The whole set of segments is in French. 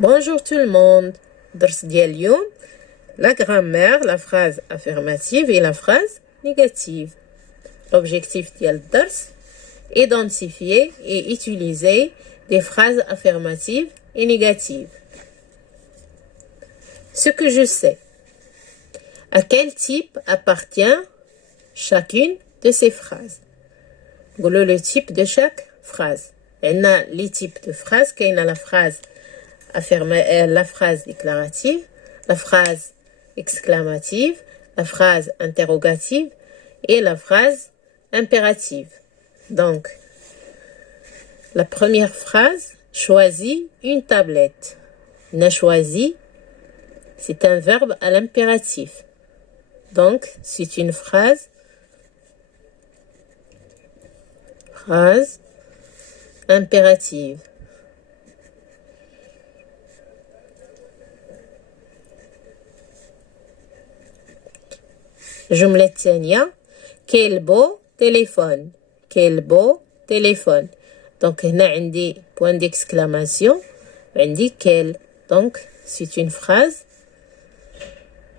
Bonjour tout le monde. درس ديال اليوم la grammaire, la phrase affirmative et la phrase négative. L'objectif ديال الدرس identifier et utiliser des phrases affirmatives et négatives. Ce que je sais. À quel type appartient chacune de ces phrases? نقولوا le type de chaque phrase. عندنا les types de phrases. كاينه la phrase la phrase déclarative, la phrase exclamative, la phrase interrogative et la phrase impérative. Donc, la première phrase, choisis une tablette. On a choisi, c'est un verbe à l'impératif. Donc, c'est une phrase impérative. جملة الثانية quel beau téléphone. Quel beau téléphone. Donc هنا عندي point d'exclamation عندي quel. Donc c'est une phrase.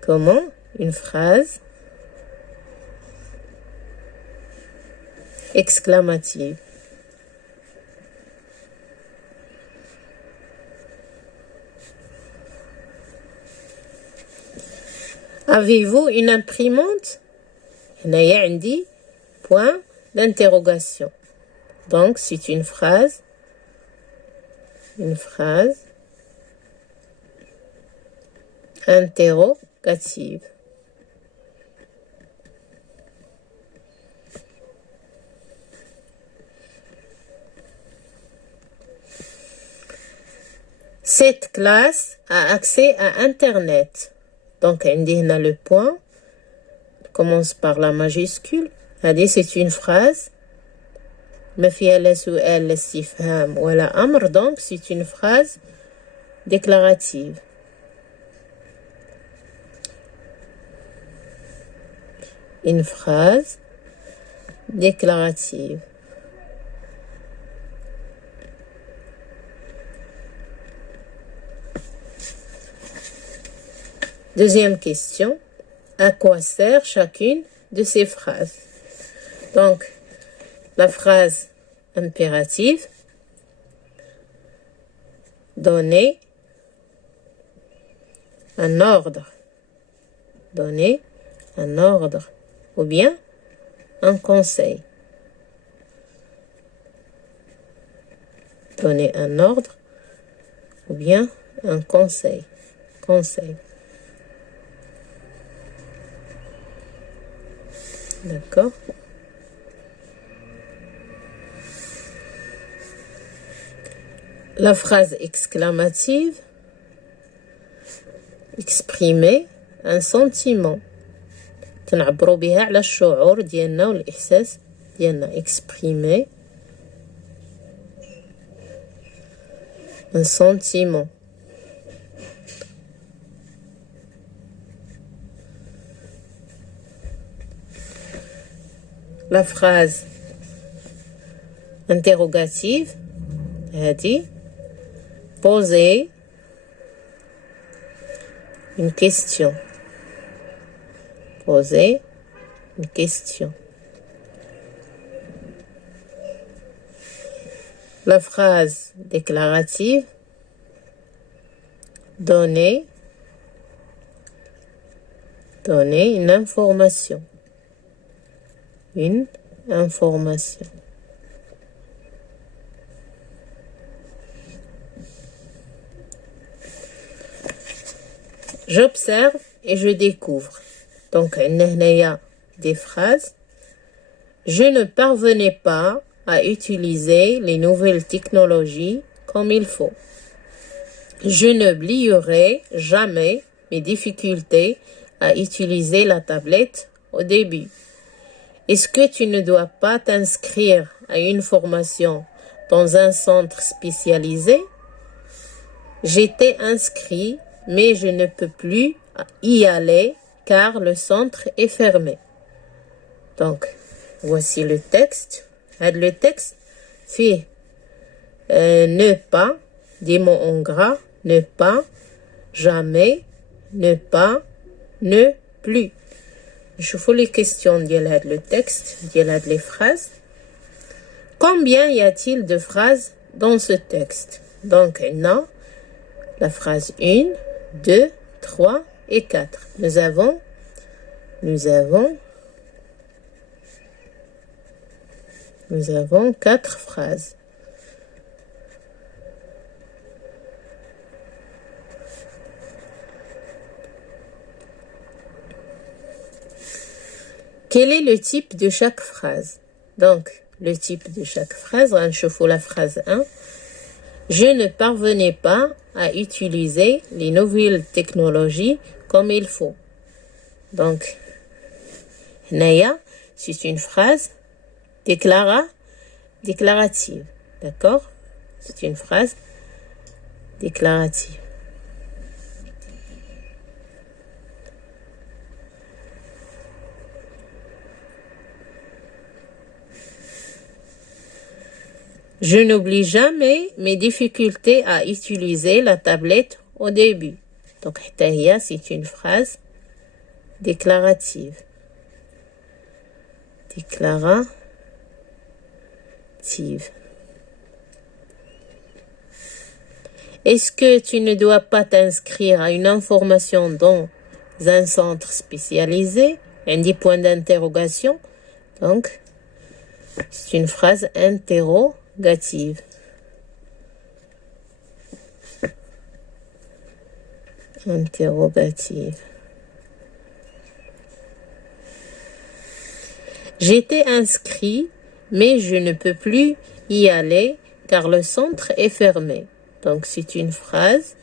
Comment? Une phrase exclamative. Avez-vous une imprimante? هنايا عندي point d'interrogation. Donc c'est une phrase interrogative. Cette classe a accès à Internet. Donc, عندي هنا le point commence par la majuscule. هذه c'est une phrase ما فيها لا سؤال لا استفهام ولا أمر. Donc, c'est une phrase déclarative. Une phrase déclarative. Deuxième question. À quoi sert chacune de ces phrases? Donc, la phrase impérative, donner un ordre. Donner un ordre ou bien un conseil. Donner un ordre ou bien un conseil. Conseil. D'accord. La phrase exclamative, exprimer un sentiment. تنعبروا بها على الشعور ديالنا والإحساس ديالنا. exprimer un sentiment. La phrase interrogative a dit poser une question. Poser une question. La phrase déclarative donner une information. Une information. J'observe et je découvre. Donc, il y a des phrases. Je ne parvenais pas à utiliser les nouvelles technologies comme il faut. Je n'oublierai jamais mes difficultés à utiliser la tablette au début. Est-ce que tu ne dois pas t'inscrire à une formation dans un centre spécialisé? J'étais inscrit, mais je ne peux plus y aller car le centre est fermé. Donc, voici le texte. Le texte fait ne pas, des mots en gras, ne pas, jamais, ne pas, ne plus. نشوفوا les questions ديال هذا le texte ديال هاد les phrases. Combien y a-t-il de phrases dans ce texte? Donc, on a la phrase 1, 2, 3 et 4. Nous avons 4 phrases. Quel est le type de chaque phrase? Donc, le type de chaque phrase, on chauffe la phrase 1. Je ne parvenais pas à utiliser les nouvelles technologies comme il faut. Donc, Naya, c'est une phrase déclarative. D'accord? C'est une phrase déclarative. Je n'oublie jamais mes difficultés à utiliser la tablette au début. Donc, Hitahia, c'est une phrase déclarative. Est-ce que tu ne dois pas t'inscrire à une information dans un centre spécialisé? Un des points d'interrogation. Donc, c'est une phrase interrogative. J'étais inscrit, mais je ne peux plus y aller car le centre est fermé. Donc, c'est une phrase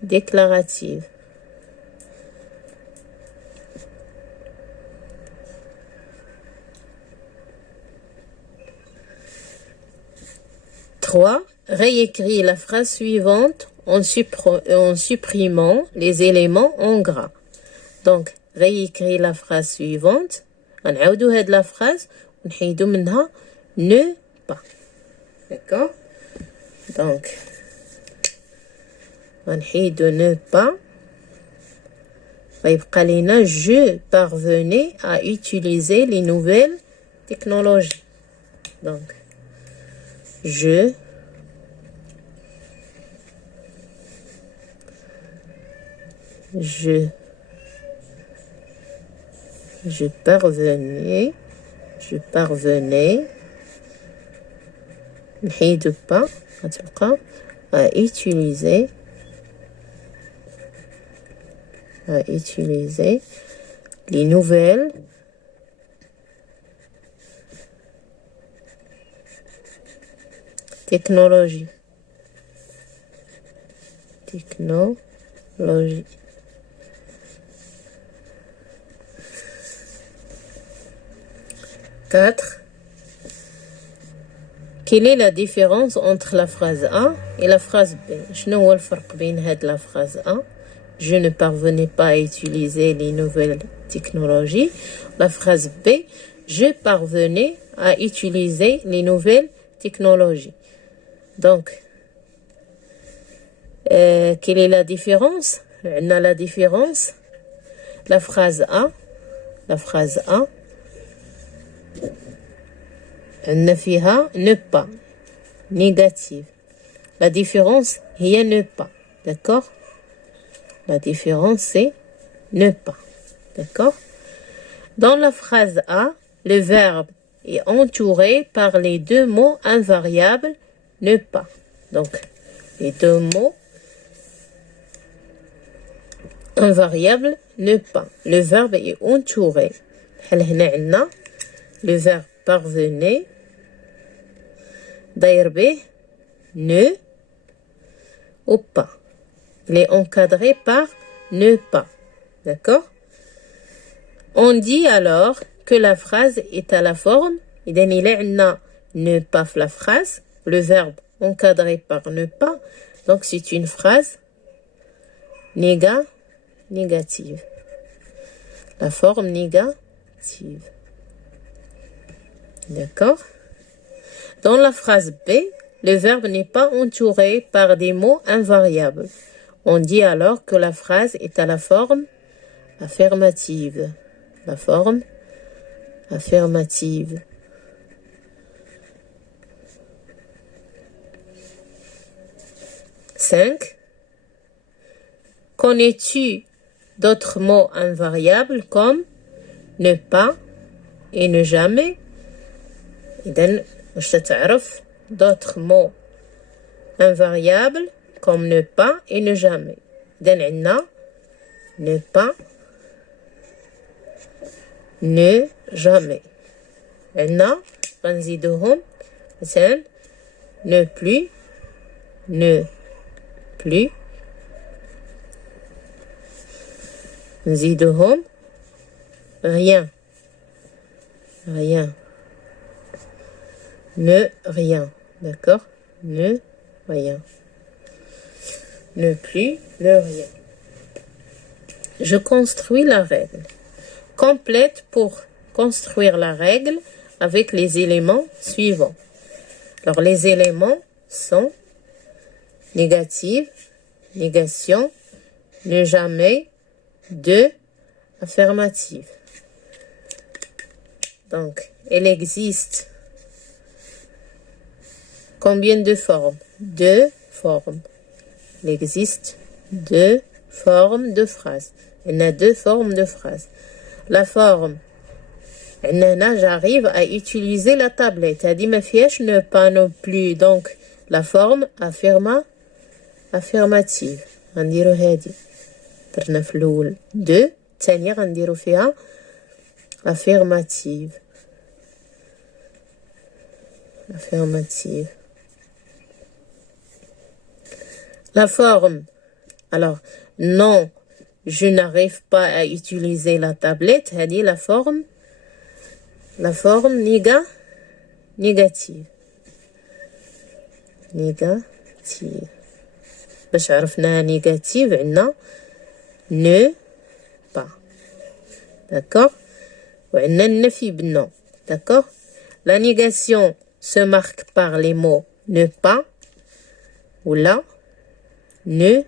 déclarative. Réécris la phrase suivante en supprimant les éléments en gras. Donc, réécris la phrase suivante. غنعاودو هاد la phrase ونحيدو منها ne pas. D'accord? Donc, غنحيدو ne pas. غيبقى لينا je parvenais à utiliser les nouvelles technologies. Donc, je parvenais نحيدو pas غتبقى à utiliser les nouvelles technologies. 4. Quelle est la différence entre la phrase A et la phrase B? شنو هو الفرق بين هاد la phrase A? Je ne parvenais pas à utiliser les nouvelles technologies. La phrase B, je parvenais à utiliser les nouvelles technologies. Donc, quelle est la différence? On a la différence. La phrase A, on فيها ne pas, négative. La différence, il y a ne pas. D'accord? La différence, c'est ne pas. D'accord? Dans la phrase A, le verbe est entouré par les deux mots invariables ne pas. Donc, les deux mots invariables ne pas. Le verbe est entouré. Le verbe parvenait d'ailleurs ne ou pas. Il est encadré par ne pas. D'accord? On dit alors que la phrase est à la forme. Il y a ne pas la phrase. Le verbe encadré par ne pas. Donc c'est une phrase négative. La forme négative. D'accord? Dans la phrase B, le verbe n'est pas entouré par des mots invariables. On dit alors que la phrase est à la forme affirmative. La forme affirmative. Cinq. Connais-tu d'autres mots invariables comme ne pas et ne jamais? إذن واش تعرف d'autres mots invariables comme ne pas et ne jamais. إذن عندنا ne pas, ne jamais. عندنا غنزيدوهم مثلا ne plus, ne plus. نزيدوهم rien, rien. Ne rien, d'accord? Ne rien. Ne plus, ne rien. Je construis la règle. Complète pour construire la règle avec les éléments suivants. Alors, les éléments sont négatif, négation, ne jamais, de, affirmative. Donc, il existe combien de formes? Deux formes. Il existe deux formes de phrases. Il y a deux formes de phrases. La forme, j'arrive à utiliser la tablette. Elle dit ma fiche ne pas non plus. Donc, la forme affirmative. غنديرو هادي درنا في الأول deux. الثانية غنديرو فيها affirmative. Affirmative. La forme. Alors, non, je n'arrive pas à utiliser la tablette. هذه la forme négative. Négative. باش عرفناها négative عندنا ne pas. D'accord? وعندنا النفي بالنون. D'accord? La négation se marque par les mots ne pas ou là ne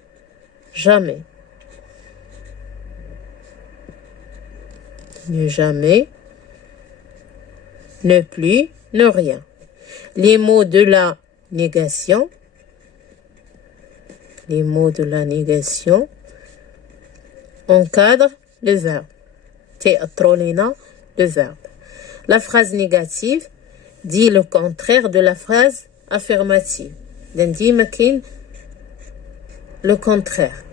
jamais. Ne jamais. Ne plus, ne rien. Les mots de la négation. Les mots de la négation encadrent le verbe. تأطروا le verbe. La phrase négative dit le contraire de la phrase affirmative. ديما كاين le contraire.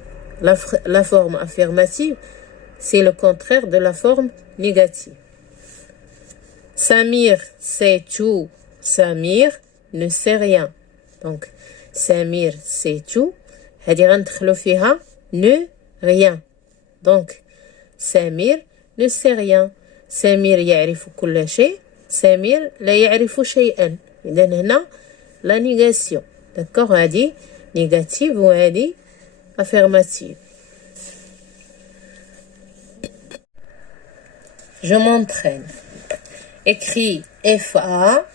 La forme affirmative, c'est le contraire de la forme négative. Samir sait tout. Samir ne sait rien. Donc, Samir sait tout. هذه غندخلو فيها ne rien. Donc, Samir ne sait rien. سمير يعرف كل شيء. سمير لا يعرف شيئا. إذن هنا la négation. D'accord? هذه négative وهذه affirmative. Je m'entraîne. Écris FA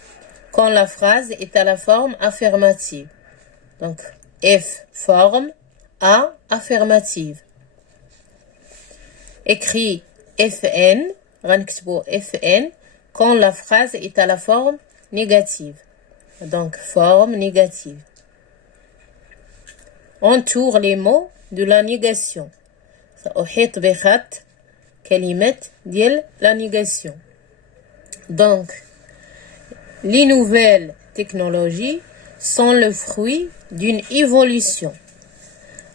quand la phrase est à la forme affirmative. Donc, F forme, A affirmative. Écris FN, غنكتبو FN quand la phrase est à la forme négative. Donc, forme négative. Entoure les mots de la négation. أحيط بخط كلمة ديال la négation. Donc, les nouvelles technologies sont le fruit d'une évolution.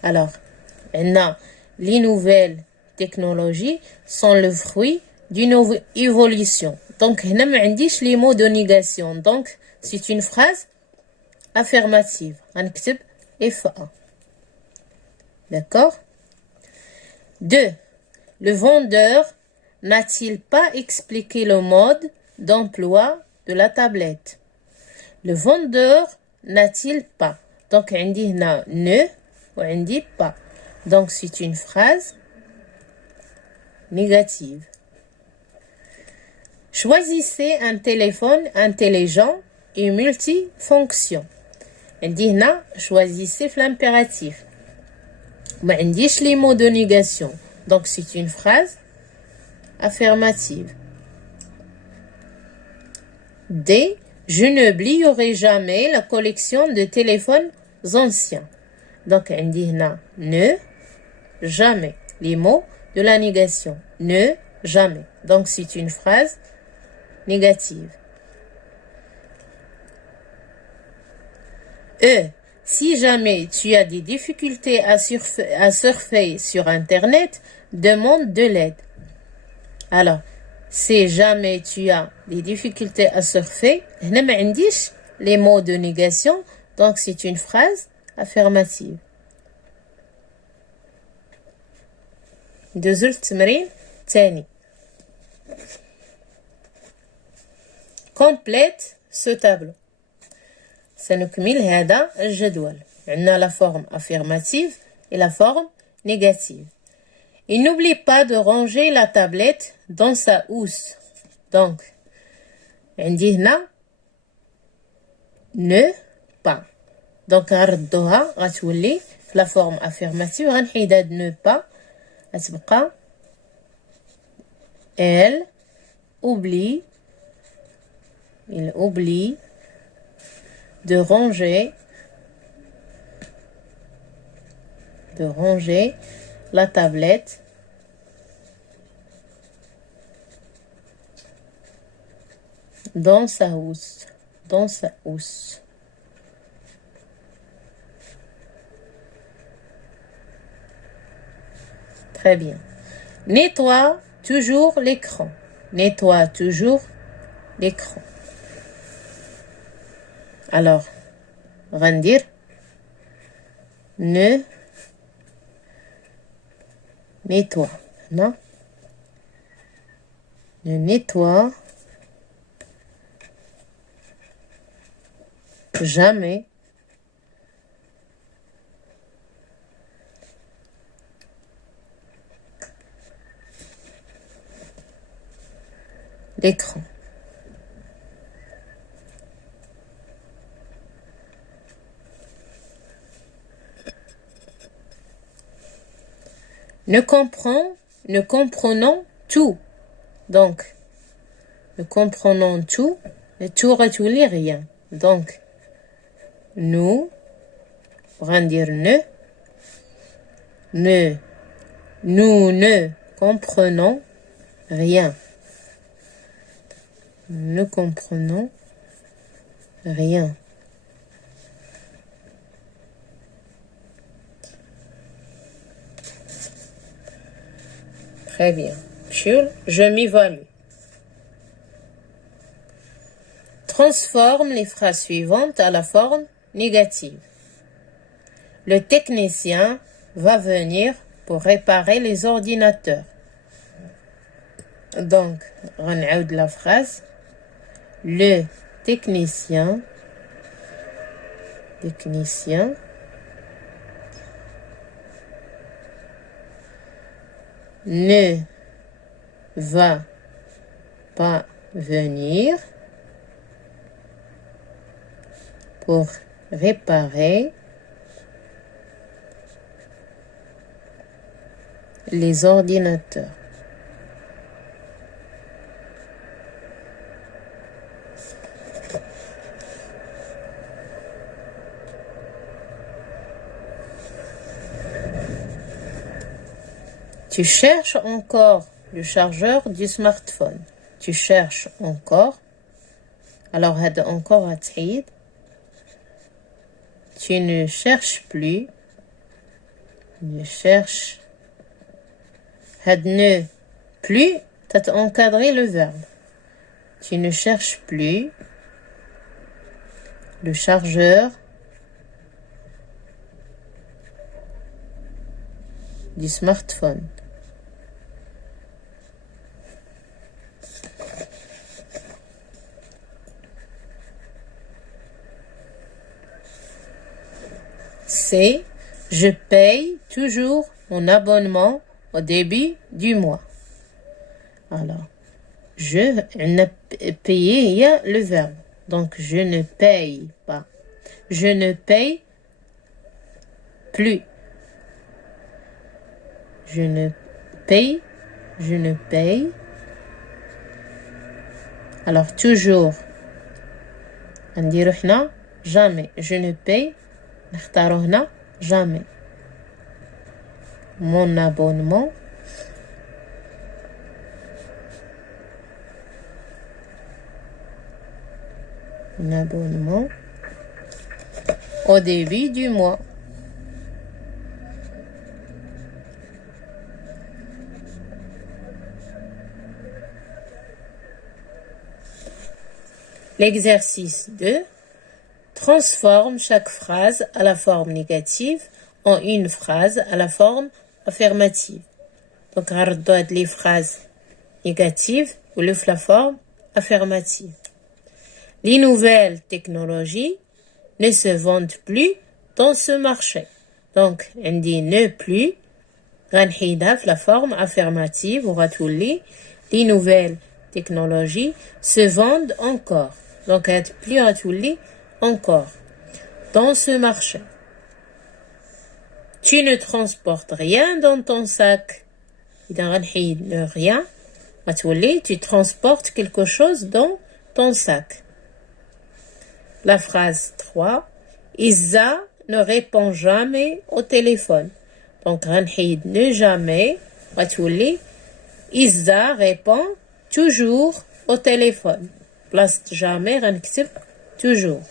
Alors, les nouvelles technologies sont le fruit d'une évolution. Donc, هنا ما عنديش les mots de négation. Donc, c'est une phrase affirmative. غنكتب FA. D'accord? 2. Le vendeur n'a-t-il pas expliqué le mode d'emploi de la tablette? Le vendeur n'a-t-il pas? Donc, عندي هنا ne وعندي pas. Donc, c'est une phrase négative. Choisissez un téléphone intelligent et multifonction. عندي هنا choisissez في l'impératif. ما عنديش les mots de négation. Donc c'est une phrase affirmative. D. Je n'oublierai jamais la collection de téléphones anciens. Donc عندي هنا ne, jamais. Les mots de la négation. Ne, jamais. Donc c'est une phrase négative. E. Si jamais tu as des difficultés à surfer sur Internet, demande de l'aide. Alors, si jamais tu as des difficultés à surfer, هنا ما عنديش les mots de négation, donc c'est une phrase affirmative. ندوزو للتمرين الثاني. Complète ce tableau. سنكمل هذا الجدول. عندنا la forme affirmative et la forme négative. Et n'oublie pas de ranger la tablette dans sa housse. Donc, عندي هنا ne pas. Donc غنردوها غتولي في la forme affirmative غنحيد هاد ne pas غتبقى elle oublie il oublie de ranger la tablette dans sa housse. Très bien. Nettoie toujours l'écran. Alors, on va dire ne nettoie, non? Ne nettoie jamais l'écran. Nous comprenons tout. Donc, nous comprenons tout. Et tout retouler rien. Donc, nous, on va dire nous ne comprenons rien. Nous comprenons rien. Très bien. Je m'évalue. Transforme les phrases suivantes à la forme négative. Le technicien va venir pour réparer les ordinateurs. Donc, غنعاود la phrase. Le technicien ne va pas venir pour réparer les ordinateurs. Tu cherches encore le chargeur du smartphone. Tu cherches encore. Alors, هذا encore هتعيد. Tu ne cherches plus. هاد ne plus encadrer le verbe. Tu ne cherches plus le chargeur du smartphone. C'est je paye toujours mon abonnement au début du mois. Alors, je ne payer, il y a le verbe. Donc, je ne paye pas. je ne paye plus. Je ne paye. Alors, toujours. نديرو هنا jamais. Je ne paye. نختارو هنا jamais. Mon abonnement. Mon abonnement. Au début du mois. L'exercice 2. Transforme chaque phrase à la forme négative en une phrase à la forme affirmative. Donc, on les phrases négatives ou la forme affirmative. Les nouvelles technologies ne se vendent plus dans ce marché. Donc, on dit ne plus. La forme affirmative ou les nouvelles technologies se vendent encore. Donc, plus encore dans ce marché. Tu ne transportes rien dans ton sac. Rien. Tu transportes quelque chose dans ton sac. La phrase 3. Isa ne répond jamais au téléphone. Donc, ne jamais. Isa répond toujours au téléphone. Place jamais, toujours.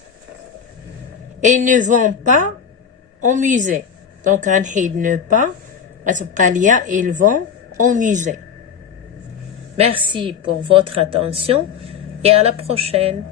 Et ne vont pas au musée. Donc, ne pas. Ils vont au musée. Merci pour votre attention et à la prochaine.